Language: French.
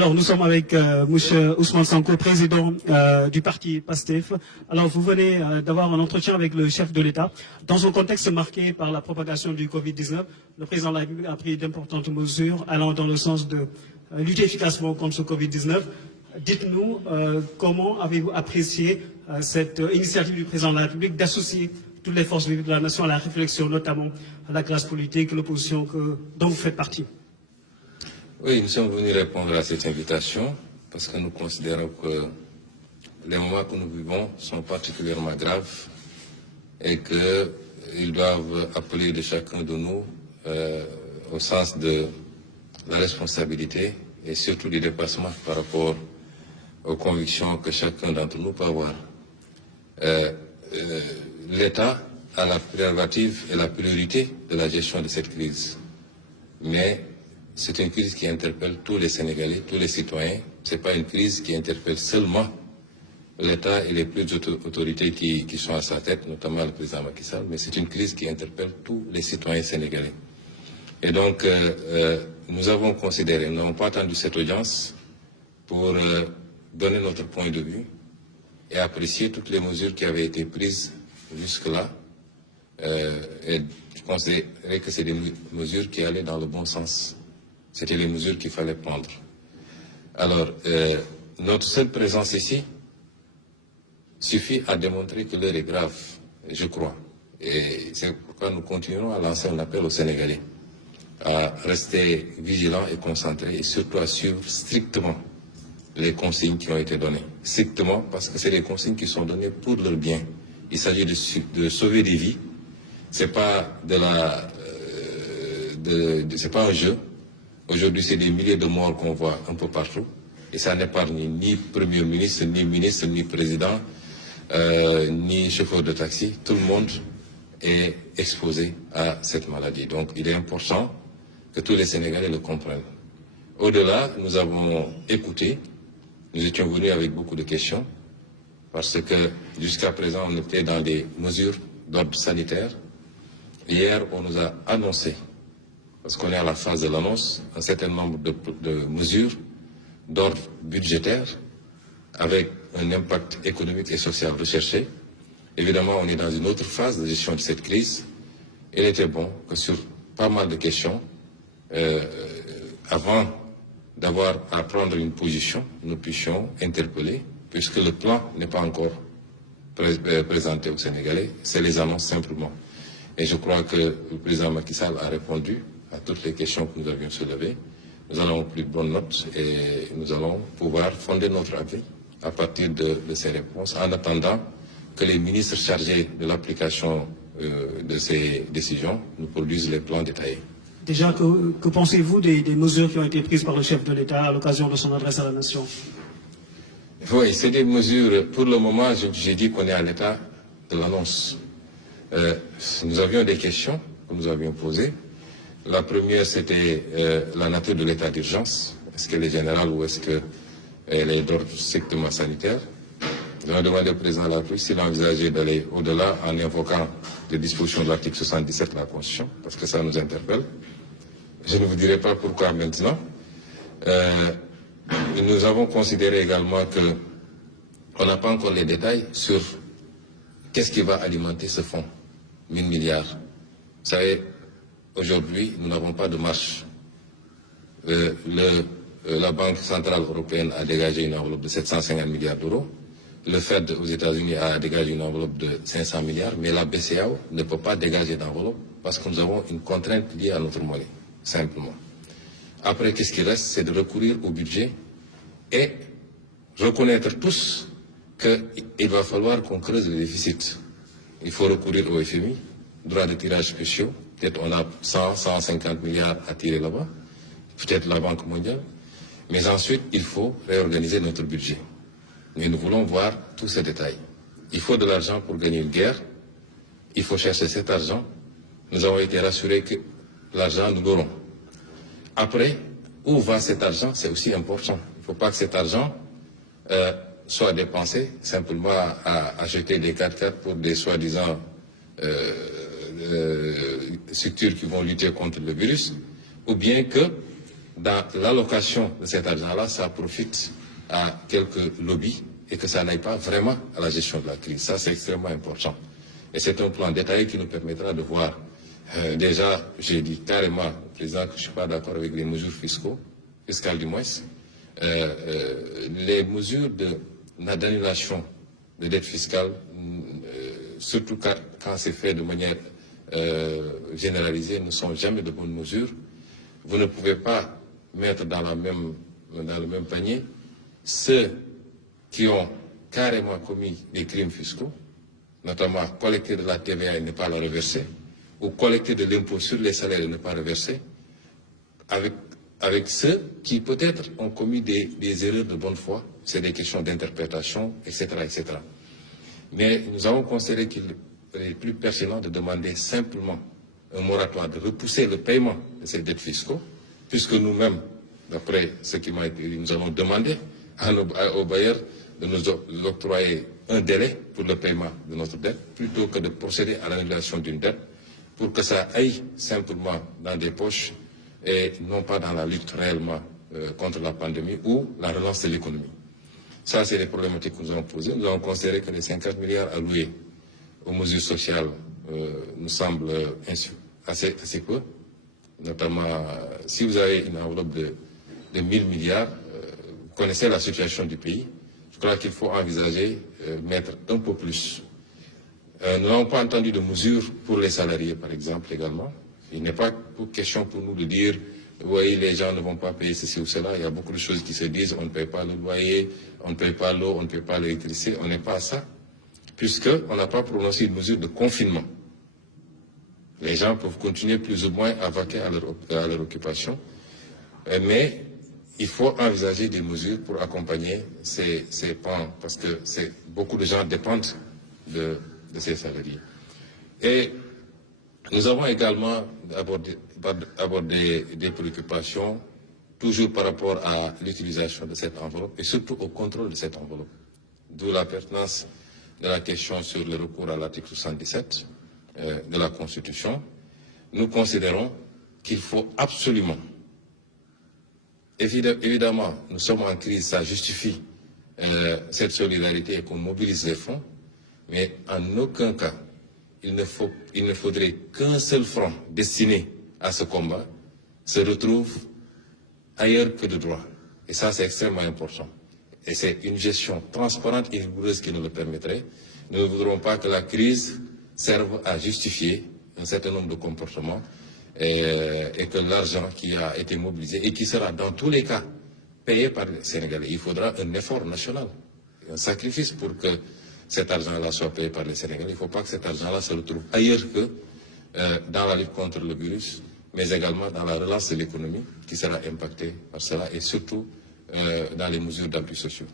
Alors, nous sommes avec M. Ousmane Sanko, président du parti PASTEF. Alors, vous venez d'avoir un entretien avec le chef de l'État. Dans un contexte marqué par la propagation du Covid-19, le président de la République a pris d'importantes mesures allant dans le sens de lutter efficacement contre ce Covid-19. Dites-nous comment avez-vous apprécié cette initiative du président de la République d'associer toutes les forces vives de la nation à la réflexion, notamment à la classe politique, l'opposition dont vous faites partie? Oui, nous sommes venus répondre à cette invitation parce que nous considérons que les moments que nous vivons sont particulièrement graves et qu'ils doivent appeler de chacun de nous au sens de la responsabilité et surtout du dépassement par rapport aux convictions que chacun d'entre nous peut avoir. L'État a la prérogative et la priorité de la gestion de cette crise. Mais c'est une crise qui interpelle tous les Sénégalais, tous les citoyens. Ce n'est pas une crise qui interpelle seulement l'État et les plus autorités qui sont à sa tête, notamment le président Macky Sall, mais c'est une crise qui interpelle tous les citoyens sénégalais. Et donc, nous avons considéré, nous n'avons pas attendu cette audience pour donner notre point de vue et apprécier toutes les mesures qui avaient été prises jusque-là. Et je considérais que c'est des mesures qui allaient dans le bon sens. C'était les mesures qu'il fallait prendre. Alors, notre seule présence ici suffit à démontrer que l'heure est grave, je crois. Et c'est pourquoi nous continuerons à lancer un appel aux Sénégalais à rester vigilants et concentrés et surtout à suivre strictement les consignes qui ont été données. Strictement parce que c'est des consignes qui sont données pour leur bien. Il s'agit de sauver des vies. C'est pas c'est pas un jeu. Aujourd'hui, c'est des milliers de morts qu'on voit un peu partout. Et ça n'épargne ni Premier ministre, ni président, ni chauffeur de taxi. Tout le monde est exposé à cette maladie. Donc, il est important que tous les Sénégalais le comprennent. Au-delà, nous avons écouté. Nous étions venus avec beaucoup de questions. Parce que jusqu'à présent, on était dans des mesures d'ordre sanitaire. Hier, on nous a annoncé, parce qu'on est à la phase de l'annonce, un certain nombre de mesures d'ordre budgétaire avec un impact économique et social recherché. Évidemment, on est dans une autre phase de gestion de cette crise. Il était bon que sur pas mal de questions, avant d'avoir à prendre une position, nous puissions interpeller, puisque le plan n'est pas encore présenté aux Sénégalais, c'est les annonces simplement. Et je crois que le président Macky Sall a répondu à toutes les questions que nous avions soulevées. Nous allons avoir plus de bonnes notes et nous allons pouvoir fonder notre avis à partir de ces réponses, en attendant que les ministres chargés de l'application de ces décisions nous produisent les plans détaillés. Déjà, que pensez-vous des mesures qui ont été prises par le chef de l'État à l'occasion de son adresse à la nation? Oui, c'est des mesures, pour le moment, j'ai dit qu'on est à l'état de l'annonce. Nous avions des questions que nous avions posées. La première, c'était la nature de l'état d'urgence. Est-ce qu'elle est générale ou est-ce qu'elle est d'ordre strictement sanitaire? Nous avons demandé au président de la République s'il envisageait d'aller au-delà en invoquant les dispositions de l'article 77 de la Constitution, parce que ça nous interpelle. Je ne vous dirai pas pourquoi maintenant. Nous avons considéré également qu'on n'a pas encore les détails sur qu'est-ce qui va alimenter ce fonds, 1000 milliards. Vous savez, aujourd'hui, nous n'avons pas de marche. La Banque centrale européenne a dégagé une enveloppe de 750 milliards d'euros. Le Fed aux États-Unis a dégagé une enveloppe de 500 milliards, mais la BCEAO ne peut pas dégager d'enveloppe parce que nous avons une contrainte liée à notre monnaie, simplement. Après, qu'est-ce qui reste? C'est de recourir au budget et reconnaître tous qu'il va falloir qu'on creuse le déficit. Il faut recourir au FMI, droits de tirage spéciaux. Peut-être on a 150 milliards à tirer là-bas, peut-être la Banque mondiale. Mais ensuite, il faut réorganiser notre budget. Mais nous voulons voir tous ces détails. Il faut de l'argent pour gagner une guerre. Il faut chercher cet argent. Nous avons été rassurés que l'argent, nous l'aurons. Après, où va cet argent? C'est aussi important. Il ne faut pas que cet argent soit dépensé simplement à acheter des 4x4 pour des soi-disant structures qui vont lutter contre le virus, ou bien que dans l'allocation de cet argent-là, ça profite à quelques lobbies et que ça n'aille pas vraiment à la gestion de la crise. Ça, c'est extrêmement important. Et c'est un plan détaillé qui nous permettra de voir. Déjà, j'ai dit carrément au président que je ne suis pas d'accord avec les mesures fiscales du moins. Les mesures d'annulation de dette fiscale, surtout quand c'est fait de manière généralisée, ne sont jamais de bonnes mesures. Vous ne pouvez pas mettre dans le même panier ceux qui ont carrément commis des crimes fiscaux, notamment collecter de la TVA et ne pas la reverser, ou collecter de l'impôt sur les salaires et ne pas reverser, avec ceux qui peut-être ont commis des erreurs de bonne foi, c'est des questions d'interprétation, etc., etc. Mais nous avons considéré qu'il est plus pertinent de demander simplement un moratoire, de repousser le paiement de ces dettes fiscaux, puisque nous-mêmes, d'après ce qui m'a été dit, nous allons demander aux bailleurs de nous octroyer un délai pour le paiement de notre dette, plutôt que de procéder à l'annulation d'une dette, pour que ça aille simplement dans des poches et non pas dans la lutte réellement contre la pandémie ou la relance de l'économie. Ça, c'est les problématiques que nous avons posées. Nous avons considéré que les 50 milliards alloués aux mesures sociales nous semblent assez peu. Notamment, si vous avez une enveloppe de 1 000 milliards, vous connaissez la situation du pays. Je crois qu'il faut envisager mettre un peu plus. Nous n'avons pas entendu de mesures pour les salariés, par exemple, également. Il n'est pas question pour nous de dire, oui, les gens ne vont pas payer ceci ou cela. Il y a beaucoup de choses qui se disent, on ne paye pas le loyer, on ne paye pas l'eau, on ne paye pas l'électricité. On n'est pas à ça, puisqu'on n'a pas prononcé une mesure de confinement. Les gens peuvent continuer plus ou moins à vaquer à leur occupation, mais il faut envisager des mesures pour accompagner ces pans, parce que beaucoup de gens dépendent de ces salariés. Et nous avons également abordé des préoccupations, toujours par rapport à l'utilisation de cette enveloppe et surtout au contrôle de cette enveloppe. D'où la pertinence de la question sur le recours à l'article 77 de la Constitution. Nous considérons qu'il faut absolument, évidemment, nous sommes en crise, ça justifie cette solidarité et qu'on mobilise les fonds, mais en aucun cas, il ne faudrait qu'un seul franc destiné à ce combat se retrouve ailleurs que de droit. Et ça, c'est extrêmement important. Et c'est une gestion transparente et rigoureuse qui nous le permettrait. Nous ne voudrons pas que la crise serve à justifier un certain nombre de comportements et que l'argent qui a été mobilisé et qui sera dans tous les cas payé par les Sénégalais. Il faudra un effort national, un sacrifice pour que cet argent-là soit payé par les Sénégalais. Il ne faut pas que cet argent-là se retrouve ailleurs que dans la lutte contre le virus, mais également dans la relance de l'économie qui sera impactée par cela et surtout dans les mesures d'appui sociaux.